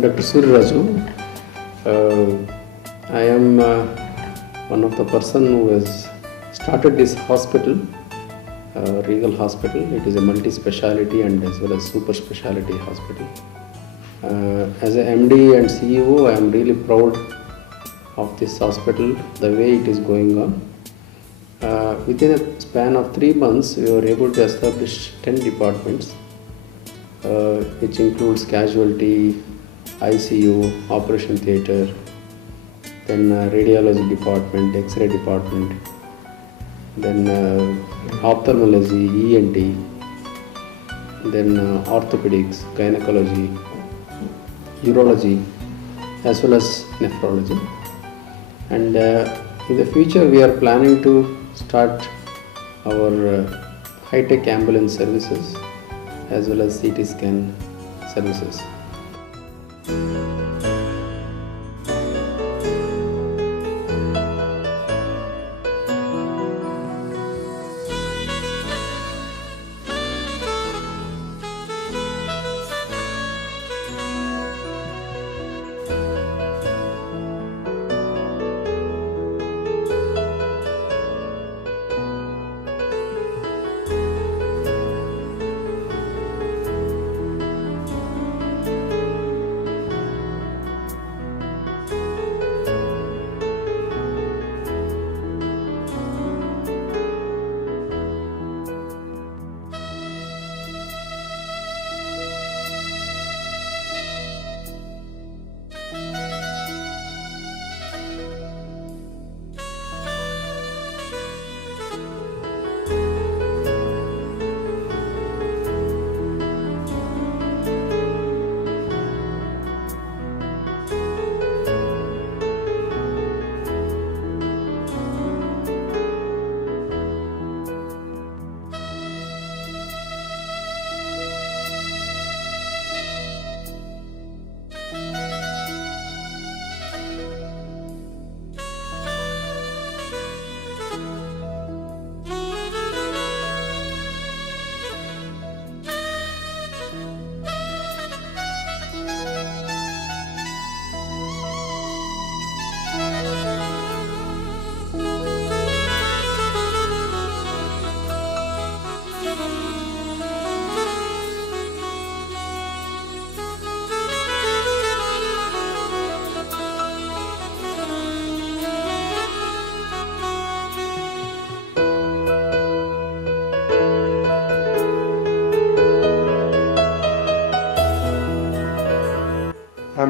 Dr. Surya Raju. I am one of the person who has started this hospital, Regal Hospital. It is a multi-speciality and as well as super speciality hospital. As a MD and CEO, I am really proud of this hospital, the way it is going on. Within a span of 3 months, we were able to establish 10 departments, which includes casualty, ICU, operation theatre, then radiology department, X-ray department, then ophthalmology, ENT, then orthopedics, gynecology, urology, as well as nephrology. And in the future, we are planning to start our high-tech ambulance services as well as CT scan services.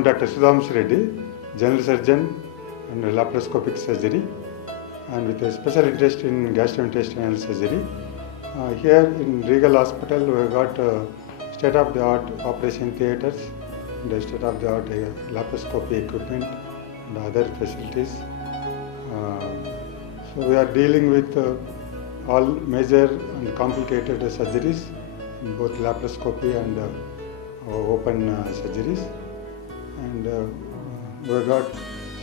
am Dr. Sudhamsu Reddy, General Surgeon and Laparoscopic Surgery, and with a special interest in gastrointestinal surgery. Here in Regal Hospital, we have got state-of-the-art operation theatres, and state-of-the-art laparoscopy equipment and other facilities. So we are dealing with all major and complicated surgeries, both laparoscopy and open surgeries. And we have got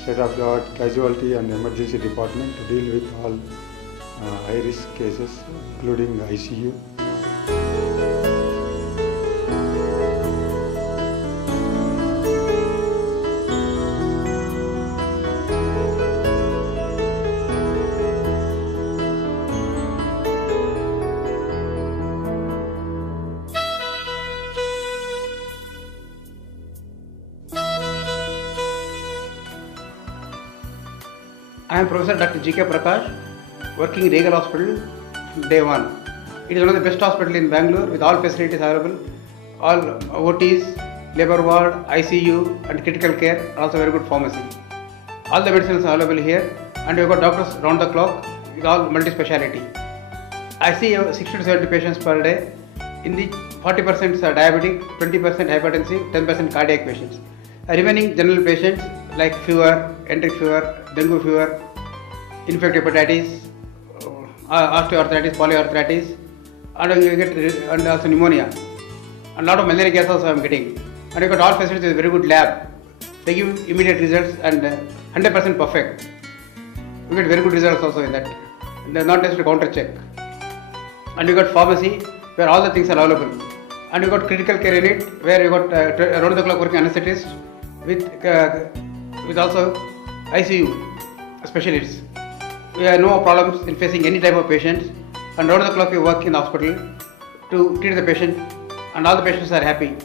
state-of-the-art casualty and emergency department to deal with all high-risk cases, including ICU. I am Professor Dr. G.K. Prakash, working in Regal Hospital from day one. It is one of the best hospitals in Bangalore with all facilities available, all OTs, labour ward, ICU and critical care, and also very good pharmacy. All the medicines are available here, and we have got doctors round the clock with all multi-speciality. I see 60 to 70 patients per day. In the 40% are diabetic, 20% hypertensive, 10% cardiac patients. Remaining general patients like fever, enteric fever, dengue fever, infective hepatitis, osteoarthritis, polyarthritis, and also pneumonia. And a lot of malaria cases also I am getting. And we got all facilities, very good lab. They give immediate results and 100% perfect. We get very good results also in that. They are not necessarily counter check. And we got pharmacy where all the things are available. And we got critical care unit where we got around the clock working anesthetist with also ICU specialists. We have no problems in facing any type of patients, and round the clock we work in the hospital to treat the patient, and all the patients are happy.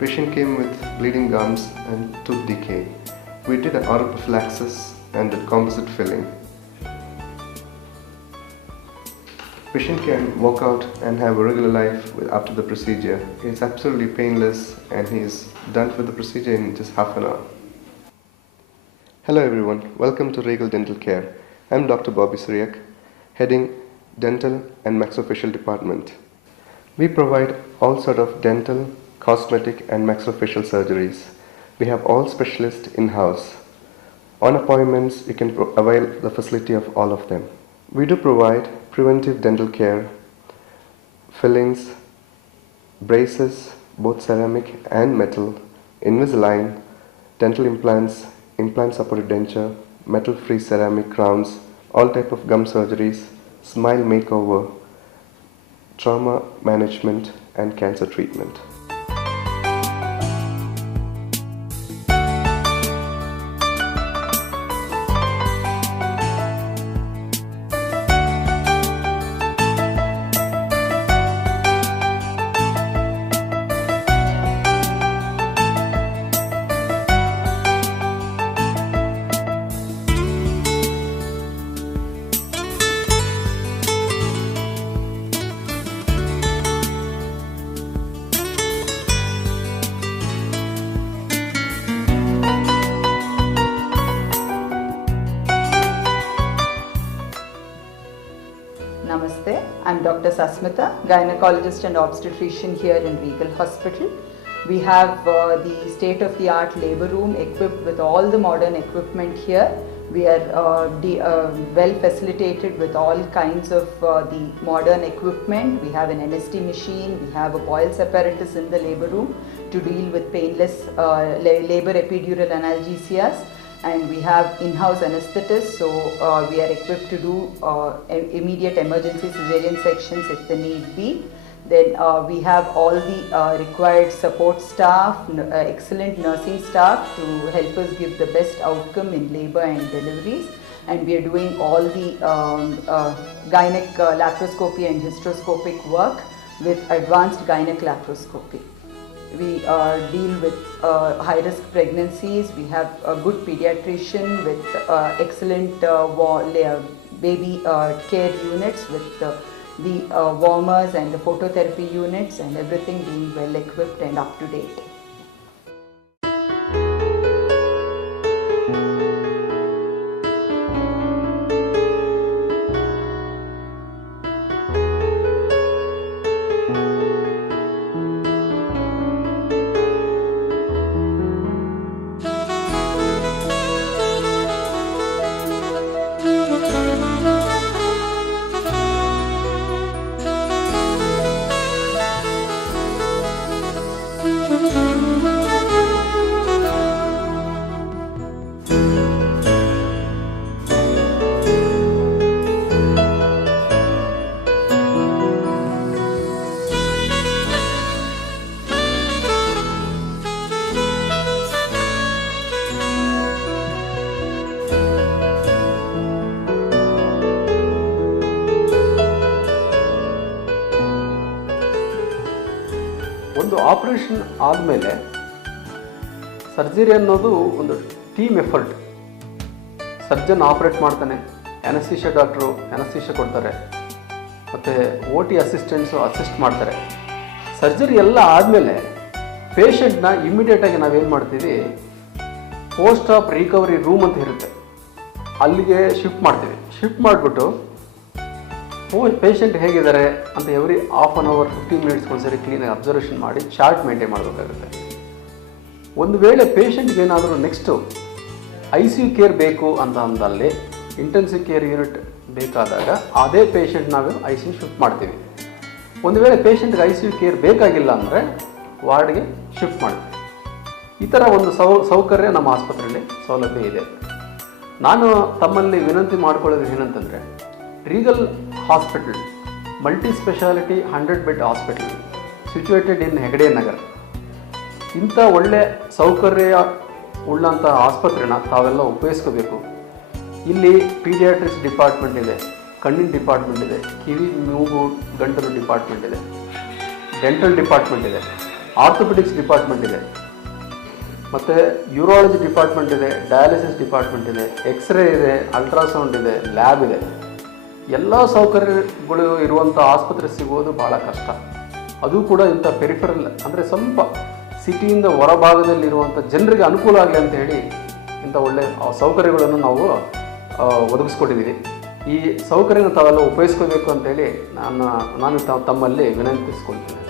Patient came with bleeding gums and tooth decay. We did an autoprophylaxis and did composite filling. Patient can walk out and have a regular life after the procedure. It's absolutely painless and he is done with the procedure in just half an hour. Hello everyone, welcome to Regal Dental Care. I'm Dr. Bobby Suriak, heading Dental and Maxillofacial Department. We provide all sort of dental, cosmetic and maxillofacial surgeries. We have all specialists in-house. On appointments, you can avail the facility of all of them. We do provide preventive dental care, fillings, braces, both ceramic and metal, Invisalign, dental implants, implant-supported denture, metal-free ceramic crowns, all type of gum surgeries, smile makeover, trauma management and cancer treatment. Namaste, I'm Dr. Sasmita, gynecologist and obstetrician here in Regal Hospital. We have the state-of-the-art labor room equipped with all the modern equipment here. We are well facilitated with all kinds of the modern equipment. We have an NST machine, we have a Boyle's apparatus in the labor room to deal with painless labor epidural analgesias, and we have in-house anesthetists, so we are equipped to do immediate emergency cesarean sections if the need be. Then we have all the required support staff, excellent nursing staff to help us give the best outcome in labor and deliveries. And we are doing all the gynec laparoscopy and hysteroscopic work with advanced gynec laparoscopy. We deal with high-risk pregnancies. We have a good pediatrician with excellent baby care units with the warmers and the phototherapy units, and everything being well equipped and up to date. ಒಂದು operation ಆದಮೇಲೆ surgery ಅನ್ನೋದು ಒಂದು team effort. Surgeon operate ಮಾಡ್ತಾನೆ, ಅನಸ್ತೀಷಿಯಾ doctor ಅನಸ್ತೀಷಿಯಾ ಕೊಡ್ತಾರೆ, ಮತ್ತು OT assistants assist ಮಾಡ್ತಾರೆ. Surgery ಎಲ್ಲ ಆದಮೇಲೆ ಪೇಷಂಟ್ನ ಇಮ್ಮಿಡಿಯೇಟಾಗಿ ನಾವೇನು ಮಾಡ್ತೀವಿ, ಪೋಸ್ಟ್ ಆಫ್ ರಿಕವರಿ ರೂಮ್ ಅಂತ ಇರುತ್ತೆ, ಅಲ್ಲಿಗೆ ಶಿಫ್ಟ್ ಮಾಡ್ತೀವಿ. ಶಿಫ್ಟ್ ಮಾಡಿಬಿಟ್ಟು ಪೇಷಂಟ್ ಹೇಗಿದ್ದಾರೆ ಅಂತ every half an hour 15 minutes ಒಂದ್ಸರಿ ಕ್ಲೀನಾಗಿ ಅಬ್ಸರ್ವೇಷನ್ ಮಾಡಿ ಚಾರ್ಟ್ ಮೇಂಟೈನ್ ಮಾಡಬೇಕಾಗುತ್ತೆ. ಒಂದು ವೇಳೆ ಪೇಷಂಟ್ಗೆ ಏನಾದರೂ ನೆಕ್ಸ್ಟು ICU ಕೇರ್ ಬೇಕು ಅಂತ ಅಂದಲ್ಲಿ ಇಂಟೆನ್ಸಿವ್ ಕೇರ್ ಯೂನಿಟ್ ಬೇಕಾದಾಗ ಅದೇ ಪೇಷಂಟ್ ನಾವು ICU ಶಿಫ್ಟ್ ಮಾಡ್ತೀವಿ. ಒಂದು ವೇಳೆ ಪೇಷಂಟ್ಗೆ ICU ಕೇರ್ ಬೇಕಾಗಿಲ್ಲ ಅಂದರೆ ವಾರ್ಡ್ಗೆ ಶಿಫ್ಟ್ ಮಾಡ್ತೀವಿ. ಈ ಥರ ಒಂದು ಸೌಕರ್ಯ ನಮ್ಮ ಆಸ್ಪತ್ರೆಯಲ್ಲಿ ಸೌಲಭ್ಯ ಇದೆ. ನಾನು ತಮ್ಮಲ್ಲಿ ವಿನಂತಿ ಮಾಡ್ಕೊಳ್ಳೋದು ಏನಂತಂದರೆ, Regal hospital multi speciality 100 bed hospital situated in Hegde Nagar. ಇಂಥ ಒಳ್ಳೆ ಸೌಕರ್ಯ ಉಳ್ಳಂಥ ಆಸ್ಪತ್ರೆನ ತಾವೆಲ್ಲ ಉಪಯೋಗಿಸ್ಕೋಬೇಕು. ಇಲ್ಲಿ ಪೀಡಿಯಾಟ್ರಿಕ್ಸ್ ಡಿಪಾರ್ಟ್ಮೆಂಟ್ ಇದೆ, ಕಣ್ಣಿನ ಡಿಪಾರ್ಟ್ಮೆಂಟ್ ಇದೆ, ಕಿವಿ ಮೂಗು ಗಂಟಲು ಡಿಪಾರ್ಟ್ಮೆಂಟ್ ಇದೆ, ಡೆಂಟಲ್ ಡಿಪಾರ್ಟ್ಮೆಂಟ್ ಇದೆ, ಆರ್ಥೋಪೆಡಿಕ್ಸ್ ಡಿಪಾರ್ಟ್ಮೆಂಟ್ ಇದೆ, ಮತ್ತು ಯೂರಾಲಜಿ ಡಿಪಾರ್ಟ್ಮೆಂಟ್ ಇದೆ, ಡಯಾಲಿಸಿಸ್ ಡಿಪಾರ್ಟ್ಮೆಂಟ್ ಇದೆ, ಎಕ್ಸ್ರೇ ಇದೆ, ಅಲ್ಟ್ರಾಸೌಂಡ್ ಇದೆ, ಲ್ಯಾಬ್ ಇದೆ. ಎಲ್ಲ ಸೌಕರ್ಯಗಳು ಇರುವಂಥ ಆಸ್ಪತ್ರೆ ಸಿಗೋದು ಭಾಳ ಕಷ್ಟ. ಅದು ಕೂಡ ಇಂಥ ಪೆರಿಫೆರಲ್ ಅಂದರೆ ಸ್ವಲ್ಪ ಸಿಟಿಯಿಂದ ಹೊರಭಾಗದಲ್ಲಿರುವಂಥ ಜನರಿಗೆ ಅನುಕೂಲ ಆಗಲಿ ಅಂತ ಹೇಳಿ ಇಂಥ ಒಳ್ಳೆಯ ಸೌಕರ್ಯಗಳನ್ನು ನಾವು ಒದಗಿಸ್ಕೊಟ್ಟಿದ್ದೀವಿ. ಈ ಸೌಕರ್ಯನ ತಾವೆಲ್ಲ ಉಪಯೋಗಿಸ್ಕೋಬೇಕು ಅಂತೇಳಿ ನಾನು ತಮ್ಮಲ್ಲಿ ವಿನಂತಿಸ್ಕೊಳ್ತೀನಿ.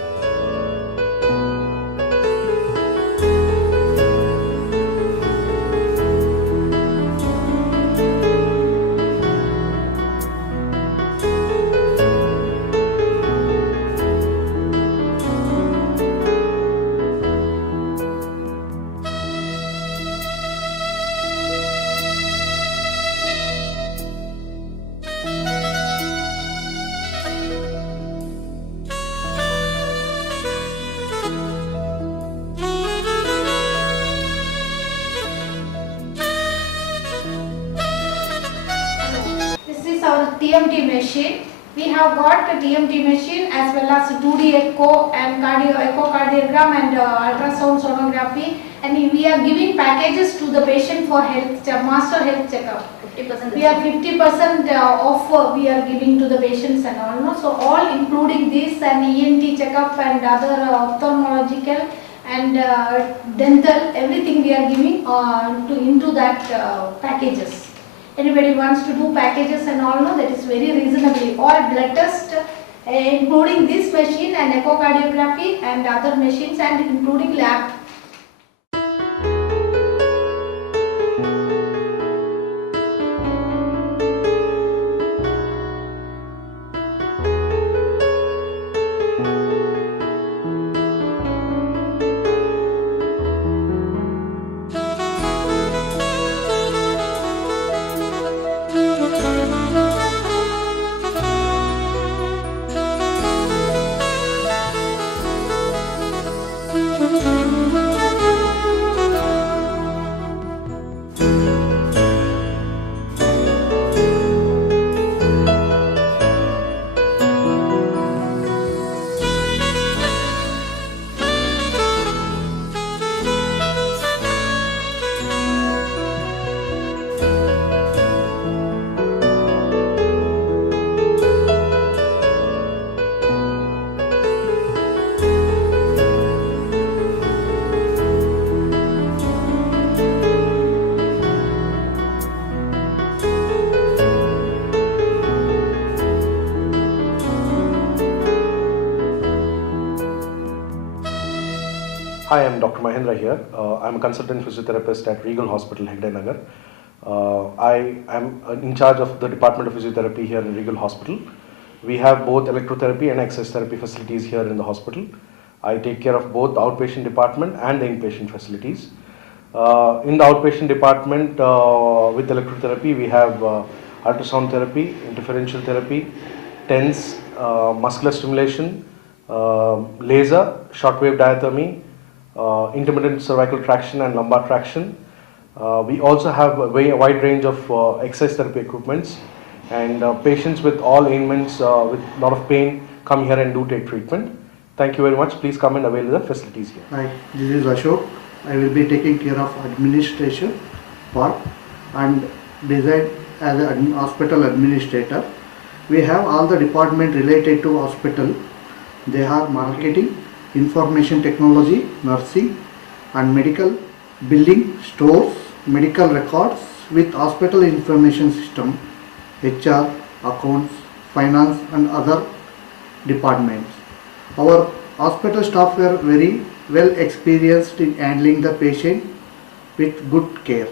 Our TMT machine. We have got the TMT machine as well as 2D echo and echocardiogram and ultrasound sonography, and we are giving packages to the patient for master health checkup. 50%. We are 50% off we are giving to the patients and all. No? So all including this and ENT checkup and other ophthalmological and dental, everything we are giving into that packages. Anybody wants to do packages and all, no, that is very reasonably. All blood test including this machine and echocardiography and other machines and including lab. Hi, I'm Dr. Mahendra here. I'm a consultant physiotherapist at Regal Hospital, Hegde Nagar. I am in charge of the Department of Physiotherapy here in Regal Hospital. We have both electrotherapy and exercise therapy facilities here in the hospital. I take care of both the outpatient department and the inpatient facilities. In the outpatient department with electrotherapy, we have ultrasound therapy, interferential therapy, TENS, muscular stimulation, laser, shockwave diathermy, intermittent cervical traction and lumbar traction. We also have a very wide range of exercise therapy equipments, and patients with all ailments with a lot of pain come here and do take treatment. Thank you very much. Please come and avail the facilities here. Hi, this is Ashok. I will be taking care of administration part and designed as a hospital administrator. We have all the department related to hospital. They are marketing, information technology, nursing and medical, billing, stores, medical records with hospital information system, HR, accounts, finance and other departments. Our hospital staff were very well experienced in handling the patient with good care.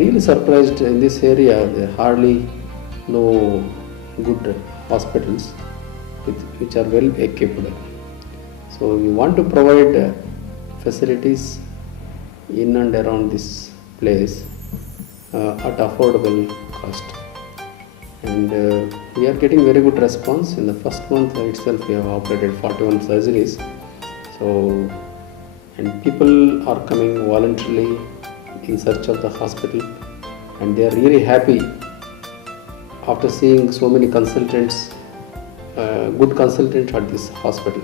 Really surprised in this area. There are hardly no good hospitals which are well equipped. So we want to provide facilities in and around this place at affordable cost, and we are getting very good response. In the first month itself we have operated 41 surgeries. So, and people are coming voluntarily in search of the hospital, and they are really happy after seeing so many consultants, good consultants at this hospital.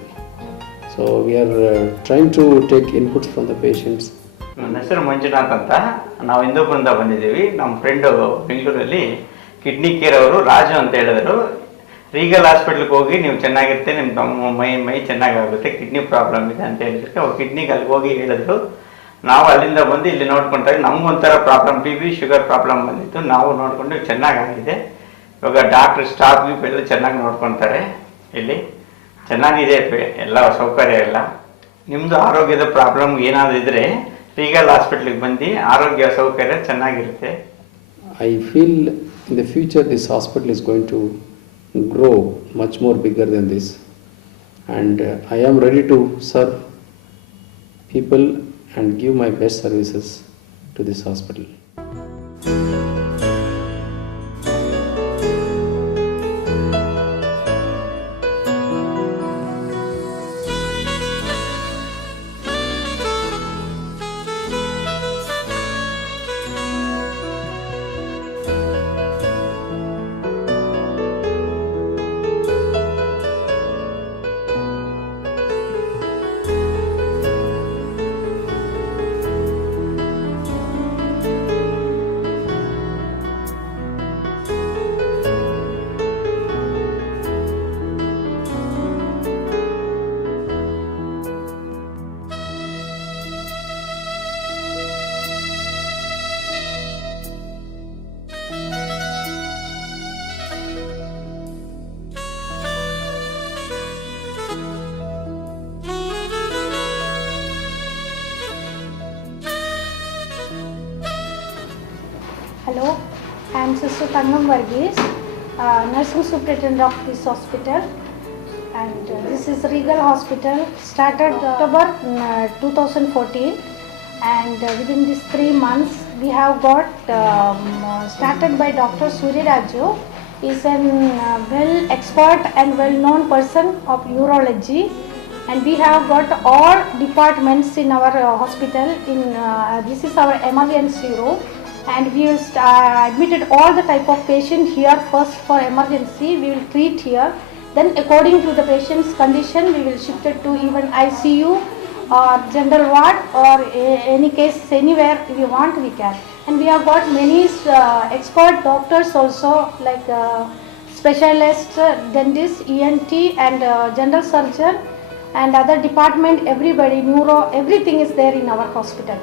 So we are trying to take inputs from the patients. ನನ್ನ ಹೆಸರು ಮಂಜುನಾಥ್ ಅಂತ. ನಾವು ಇಂದೂಪುರದಿಂದ ಬಂದಿದ್ದೀವಿ. ನಮ್ಮ friend ಬೆಂಗಳೂರಲ್ಲಿ kidney care ಅವರು ರಾಜು ಅಂತ ಹೇಳಿದ್ರು, ರೀಗಲ್ ಹಾಸ್ಪಿಟ್ಲಿಗೆ ಹೋಗಿ ನೀವು ಚೆನ್ನಾಗಿರುತ್ತೆ, ನಿಮ್ಮ ಮೈ ಚೆನ್ನಾಗಾಗುತ್ತೆ, ಕಿಡ್ನಿ ಪ್ರಾಬ್ಲಮ್ ಇದೆ ಅಂತ ಹೇಳಿದ್ರೆ ಅವ್ರು ಕಿಡ್ನಿಗೆ ಅಲ್ಲಿಗೆ ಹೋಗಿ ಹೇಳಿದ್ರು. ನಾವು ಅಲ್ಲಿಂದ ಬಂದು ಇಲ್ಲಿ ನೋಡ್ಕೊಂಡಾಗ ನಮಗೊಂಥರ problem, B P sugar problem ಬಂದಿತ್ತು. ನಾವು ನೋಡಿಕೊಂಡು ಚೆನ್ನಾಗಾಗಿದೆ. ಇವಾಗ ಡಾಕ್ಟ್ರ್ ಸ್ಟಾಫ್ ಎಲ್ಲ ಚೆನ್ನಾಗಿ ನೋಡ್ಕೊತಾರೆ. ಇಲ್ಲಿ ಚೆನ್ನಾಗಿದೆ ಎಲ್ಲ ಸೌಕರ್ಯ ಎಲ್ಲ. ನಿಮ್ಮದು ಆರೋಗ್ಯದ ಪ್ರಾಬ್ಲಮ್ ಏನಾದರೂ ಇದ್ದರೆ ರೀಗಲ್ ಹಾಸ್ಪಿಟ್ಲಿಗೆ ಬಂದು ಆರೋಗ್ಯ ಸೌಕರ್ಯ ಚೆನ್ನಾಗಿರುತ್ತೆ. I feel in the future this hospital is going to grow much more bigger than this, and I am ready to serve people and give my best services to this hospital. Hello, I am Sister Tangam Varghese, nursing superintendent of this hospital, and this is Regal Hospital. Started October 2014, and within these 3 months we have got started by Dr. Surya Raju. He is an well expert and well known person of urology, and we have got all departments in our hospital. This is our emergency room, and we will admitted all the type of patient here. First for emergency we will treat here, then according to the patient's condition we will shift it to even ICU or general ward, or any case anywhere we want we can. And we have got many expert doctors also, like specialist, dentist, ENT and general surgeon and other department, everybody, neuro, everything is there in our hospital.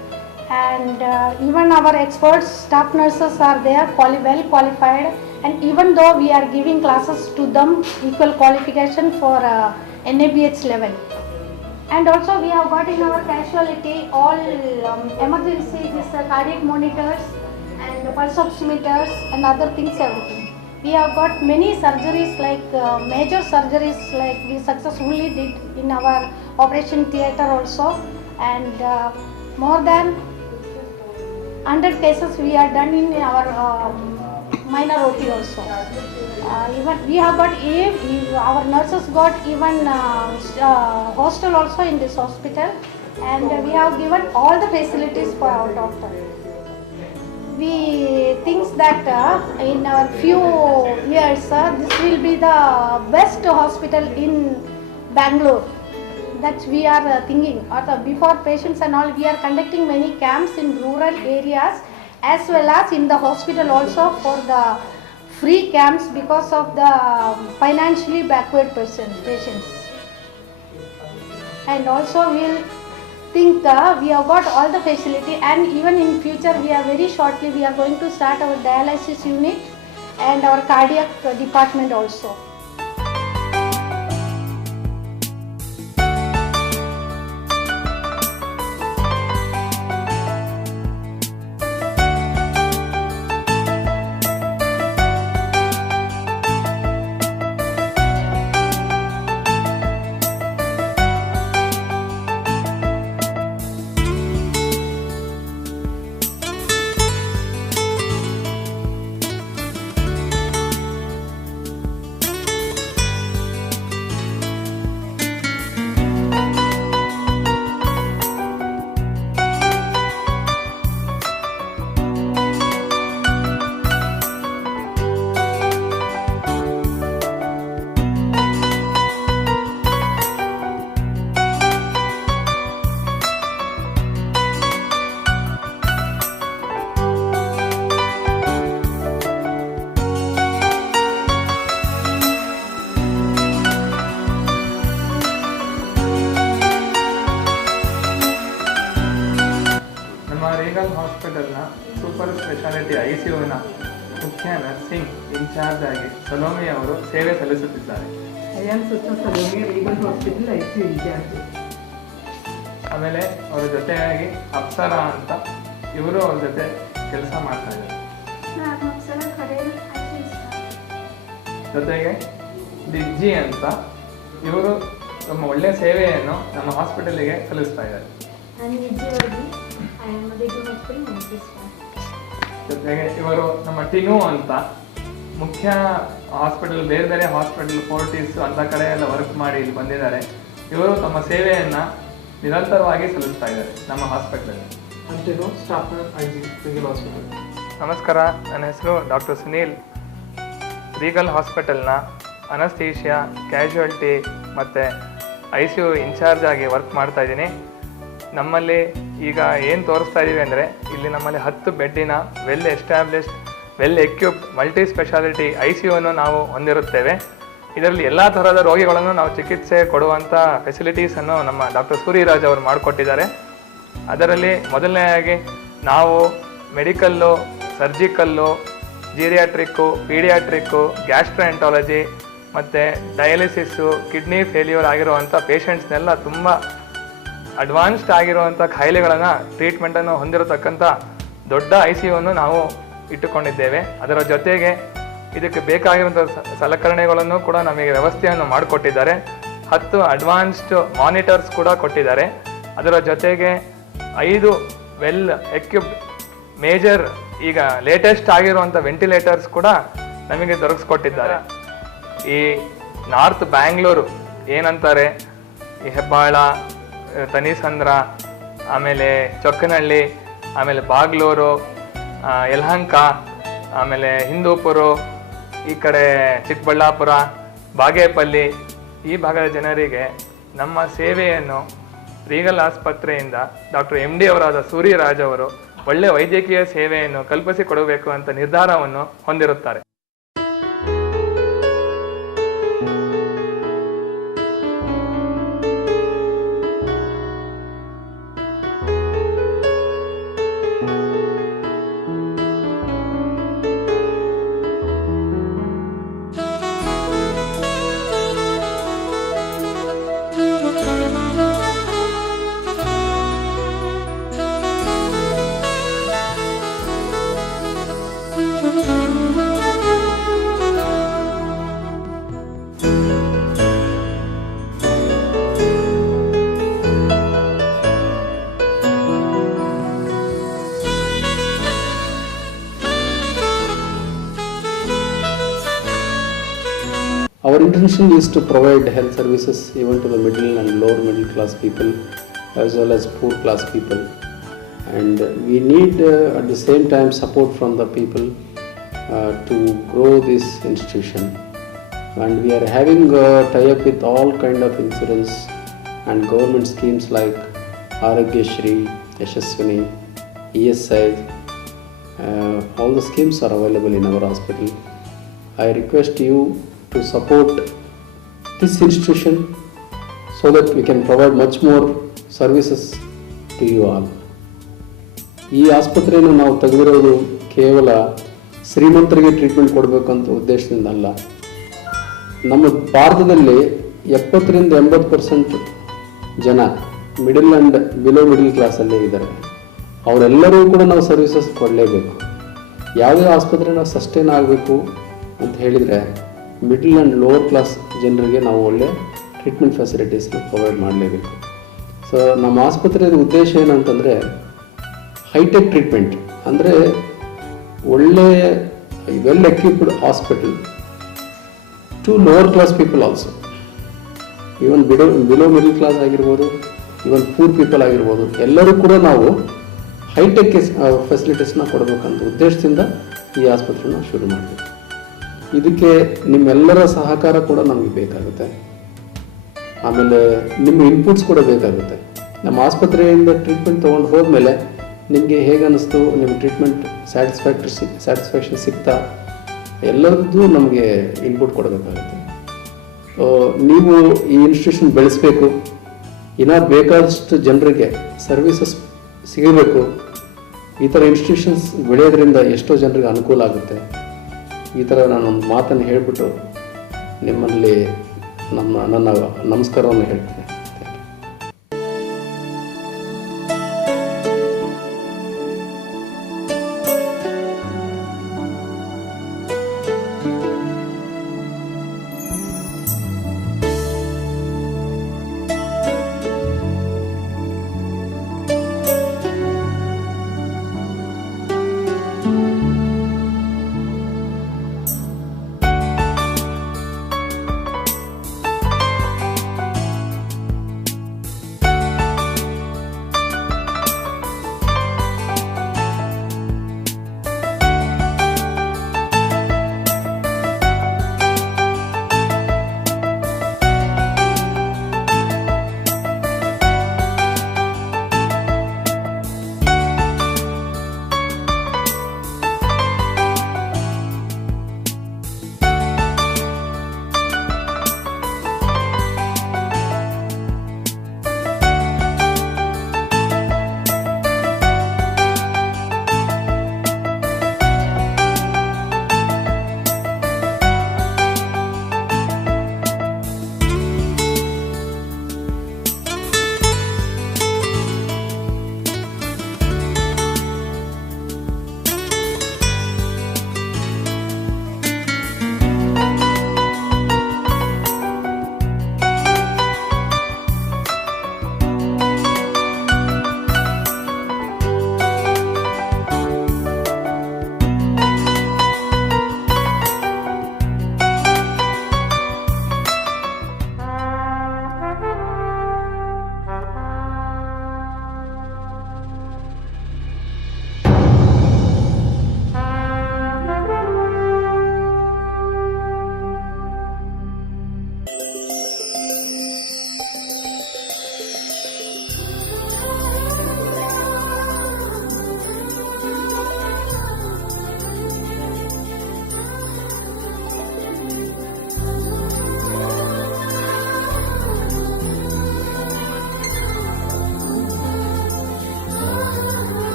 And even our experts, staff nurses are there, well qualified, and even though we are giving classes to them, equal qualification for NABH level. And also we have got in our casualty all emergency, this cardiac monitors and pulse oximeters and other things, everything. We have got many surgeries, like major surgeries, like we successfully did in our operation theatre also, and more than 100 cases we are done in our minor OT also. Even we have got our nurses got even hostel also in this hospital, and we have given all the facilities for our doctor. We think that in our few years this will be the best hospital in Bangalore. That we are thinking. Before patients and all, we are conducting many camps in rural areas as well as in the hospital also for the free camps because of the financially backward patients. And also we will think we have got all the facility, and even in future we are very shortly we are going to start our dialysis unit and our cardiac department also. Regal ಹಾಸ್ಪಿಟಲ್ನ super speciality ICUವಿನ ಮುಖ್ಯ nursing incharge ಆಗಿ ಸಲೋಮಿ ಅವರು ಸೇವೆ ಸಲ್ಲಿಸುತ್ತಿದ್ದಾರೆ. I am Sister Salome, Regal Hospital ICU in charge. ಆಮೇಲೆ ಅವ್ರ ಜೊತೆಯಾಗಿ ಅಪ್ಸರಾ ಅಂತ ಇವರು ಅವ್ರ ಜೊತೆ ಕೆಲಸ ಮಾಡ್ತಾ ಇದ್ದಾರೆ. ಜೊತೆಗೆ ದಿಜ್ಜಿ ಅಂತ ಇವರು ತಮ್ಮ ಒಳ್ಳೆಯ ಸೇವೆಯನ್ನು ನಮ್ಮ ಹಾಸ್ಪಿಟಲಿಗೆ ಸಲ್ಲಿಸ್ತಾ ಇದ್ದಾರೆ. ಜೊತೆಗೆ ಇವರು ನಮ್ಮ ಟಿನು ಅಂತ ಮುಖ್ಯ ಹಾಸ್ಪಿಟಲ್, ಬೇರೆ ಬೇರೆ ಹಾಸ್ಪಿಟಲ್, ಫೋರ್ಟಿಸ್ ಅಂತ ಕಡೆ ಎಲ್ಲ ವರ್ಕ್ ಮಾಡಿ ಇಲ್ಲಿ ಬಂದಿದ್ದಾರೆ. ಇವರು ತಮ್ಮ ಸೇವೆಯನ್ನು ನಿರಂತರವಾಗಿ ಸಲ್ಲಿಸ್ತಾ ಇದ್ದಾರೆ ನಮ್ಮ ಹಾಸ್ಪಿಟಲಲ್ಲಿ. ನಮಸ್ಕಾರ, ನನ್ನ ಹೆಸರು ಡಾಕ್ಟರ್ ಸುನೀಲ್. ರೀಗಲ್ ಹಾಸ್ಪಿಟಲ್ನ ಅನಸ್ಥೀಷಿಯಾ, ಕ್ಯಾಶುಯಾಲಿಟಿ ಮತ್ತು ICU ಇನ್ಚಾರ್ಜ್ ಆಗಿ ವರ್ಕ್ ಮಾಡ್ತಾ ಇದ್ದೀನಿ. ನಮ್ಮಲ್ಲಿ ಈಗ ಏನು ತೋರಿಸ್ತಾ ಇದ್ದೀವಿ ಅಂದರೆ, ಇಲ್ಲಿ ನಮ್ಮಲ್ಲಿ 10 ಬೆಡ್ಡಿನ well established, well equipped multi speciality ICUವನ್ನು ನಾವು ಹೊಂದಿರುತ್ತೇವೆ. ಇದರಲ್ಲಿ ಎಲ್ಲ ಥರದ ರೋಗಿಗಳನ್ನು ನಾವು ಚಿಕಿತ್ಸೆ ಕೊಡುವಂಥ ಫೆಸಿಲಿಟೀಸನ್ನು ನಮ್ಮ ಡಾಕ್ಟರ್ ಸೂರಿರಾಜ್ ಅವರು ಮಾಡಿಕೊಟ್ಟಿದ್ದಾರೆ. ಅದರಲ್ಲಿ ಮೊದಲನೆಯಾಗಿ ನಾವು ಮೆಡಿಕಲ್ಲು, ಸರ್ಜಿಕಲ್ಲು, ಜೀರಿಯಾಟ್ರಿಕ್ಕು, ಪೀಡಿಯಾಟ್ರಿಕ್ಕು, ಗ್ಯಾಸ್ಟ್ರೋಎಂಟಾಲಜಿ ಮತ್ತು ಡಯಾಲಿಸಿಸ್ಸು, ಕಿಡ್ನಿ ಫೇಲ್ಯೂರ್ ಆಗಿರುವಂಥ ಪೇಷಂಟ್ಸ್ನೆಲ್ಲ ತುಂಬ ಅಡ್ವಾನ್ಸ್ಡ್ ಆಗಿರುವಂಥ ಕಾಯಿಲೆಗಳನ್ನು ಟ್ರೀಟ್ಮೆಂಟನ್ನು ಹೊಂದಿರತಕ್ಕಂಥ ದೊಡ್ಡ ICUವನ್ನು ನಾವು ಇಟ್ಟುಕೊಂಡಿದ್ದೇವೆ. ಅದರ ಜೊತೆಗೆ ಇದಕ್ಕೆ ಬೇಕಾಗಿರುವಂಥ ಸಲಕರಣೆಗಳನ್ನು ಕೂಡ ನಮಗೆ ವ್ಯವಸ್ಥೆಯನ್ನು ಮಾಡಿಕೊಟ್ಟಿದ್ದಾರೆ. 10 ಅಡ್ವಾನ್ಸ್ಡ್ ಮಾನಿಟರ್ಸ್ ಕೂಡ ಕೊಟ್ಟಿದ್ದಾರೆ. ಅದರ ಜೊತೆಗೆ 5 ವೆಲ್ ಎಕ್ವಿಪ್ಡ್ ಮೇಜರ್, ಈಗ ಲೇಟೆಸ್ಟ್ ಆಗಿರುವಂಥ ವೆಂಟಿಲೇಟರ್ಸ್ ಕೂಡ ನಮಗೆ ದೊರಕಿಸ್ಕೊಟ್ಟಿದ್ದಾರೆ. ಈ ನಾರ್ತ್ ಬ್ಯಾಂಗ್ಳೂರು ಏನಂತಾರೆ, ಈ ಹೆಬ್ಬಾಳ, ತನಿಸಂದ್ರ, ಆಮೇಲೆ ಚೊಕ್ಕನಹಳ್ಳಿ, ಆಮೇಲೆ ಬಾಗ್ಲೂರು, ಯಲಹಂಕ, ಆಮೇಲೆ ಹಿಂದೂಪುರ, ಈ ಕಡೆ ಚಿಕ್ಕಬಳ್ಳಾಪುರ, ಬಾಗೇಪಲ್ಲಿ, ಈ ಭಾಗದ ಜನರಿಗೆ ನಮ್ಮ ಸೇವೆಯನ್ನು ರೀಗಲ್ ಆಸ್ಪತ್ರೆಯಿಂದ ಡಾಕ್ಟರ್ MD ಅವರಾದ ಸೂರಿರಾಜ್ ಅವರು ಒಳ್ಳೆಯ ವೈದ್ಯಕೀಯ ಸೇವೆಯನ್ನು ಕಲ್ಪಿಸಿಕೊಡಬೇಕು ಅಂತ ನಿರ್ಧಾರವನ್ನು ಹೊಂದಿರುತ್ತಾರೆ. Our intention is to provide health services even to the middle and lower middle class people as well as poor class people, and we need at the same time support from the people to grow this institution, and we are having a tie-up with all kind of insurance and government schemes like Aarogyashri, Yashaswini, ESI. All the schemes are available in our hospital. I request you to support this institution so that we can provide much more services to you all. ಈ ಆಸ್ಪತ್ರೆಯನ್ನು ನಾವು ತೆಗೆದಿರೋದು ಕೇವಲ ಶ್ರೀಮಂತರಿಗೆ treatment ಕೊಡಬೇಕಂತ ಉದ್ದೇಶದಿಂದ ಅಲ್ಲ. ನಮ್ಮ ಭಾರತದಲ್ಲಿ 70-80% ಜನ ಮಿಡಲ್ ಆ್ಯಂಡ್ ಬಿಲೋ ಮಿಡಲ್ ಕ್ಲಾಸಲ್ಲೇ ಇದ್ದಾರೆ. ಅವರೆಲ್ಲರೂ ಕೂಡ ನಾವು ಸರ್ವಿಸಸ್ ಕೊಡಲೇಬೇಕು. ಯಾವುದೇ ಆಸ್ಪತ್ರೆ ನಾವು ಸಸ್ಟೈನ್ ಆಗಬೇಕು ಅಂತ ಹೇಳಿದರೆ ಮಿಡಲ್ ಆ್ಯಂಡ್ ಲೋವರ್ ಕ್ಲಾಸ್ ಜನರಿಗೆ ನಾವು ಒಳ್ಳೆ ಟ್ರೀಟ್ಮೆಂಟ್ ಫೆಸಿಲಿಟೀಸ್ನ ಪ್ರೊವೈಡ್ ಮಾಡಲೇಬೇಕು. ಸೊ ನಮ್ಮ ಆಸ್ಪತ್ರೆಯ ಉದ್ದೇಶ ಏನಂತಂದರೆ ಹೈಟೆಕ್ ಟ್ರೀಟ್ಮೆಂಟ್, ಅಂದರೆ ಒಳ್ಳೆಯ well equipped hospital to lower class people also. Even below middle class ಆಗಿರ್ಬೋದು, ಈವನ್ ಪೂರ್ ಪೀಪಲ್ ಆಗಿರ್ಬೋದು, ಎಲ್ಲರೂ ಕೂಡ ನಾವು ಹೈಟೆಕ್ ಫೆಸಿಲಿಟೀಸ್ನ ಕೊಡಬೇಕಂತ ಉದ್ದೇಶದಿಂದ ಈ ಆಸ್ಪತ್ರೆನ ಶುರು ಮಾಡಬೇಕು. ಇದಕ್ಕೆ ನಿಮ್ಮೆಲ್ಲರ ಸಹಕಾರ ಕೂಡ ನಮಗೆ ಬೇಕಾಗುತ್ತೆ. ಆಮೇಲೆ ನಿಮ್ಮ ಇನ್ಪುಟ್ಸ್ ಕೂಡ ಬೇಕಾಗುತ್ತೆ. ನಮ್ಮ ಆಸ್ಪತ್ರೆಯಿಂದ ಟ್ರೀಟ್ಮೆಂಟ್ ತೊಗೊಂಡು ಹೋದ್ಮೇಲೆ ನಿಮಗೆ ಹೇಗೆ ಅನ್ನಿಸ್ತು, ನಿಮ್ಮ ಟ್ರೀಟ್ಮೆಂಟ್ ಸ್ಯಾಟಿಸ್ಫ್ಯಾಕ್ಷನ್ ಸಿಗ್ತಾ, ಎಲ್ಲರದ್ದು ನಮಗೆ ಇನ್ಪುಟ್ ಕೊಡಬೇಕಾಗುತ್ತೆ. ನೀವು ಈ ಇನ್ಸ್ಟಿಟ್ಯೂಷನ್ ಬೆಳೆಸಬೇಕು, ಇನ್ನೂ ಬೇಕಾದಷ್ಟು ಜನರಿಗೆ ಸರ್ವಿಸಸ್ ಸಿಗಬೇಕು. ಈ ಥರ ಇನ್ಸ್ಟಿಟ್ಯೂಷನ್ಸ್ ಬೆಳೆಯೋದ್ರಿಂದ ಎಷ್ಟೋ ಜನರಿಗೆ ಅನುಕೂಲ ಆಗುತ್ತೆ. ಈ ಥರ ನಾನೊಂದು ಮಾತನ್ನು ಹೇಳಿಬಿಟ್ಟು ನಿಮ್ಮಲ್ಲಿ ನನ್ನ ನಮಸ್ಕಾರವನ್ನು ಹೇಳ್ತೇನೆ.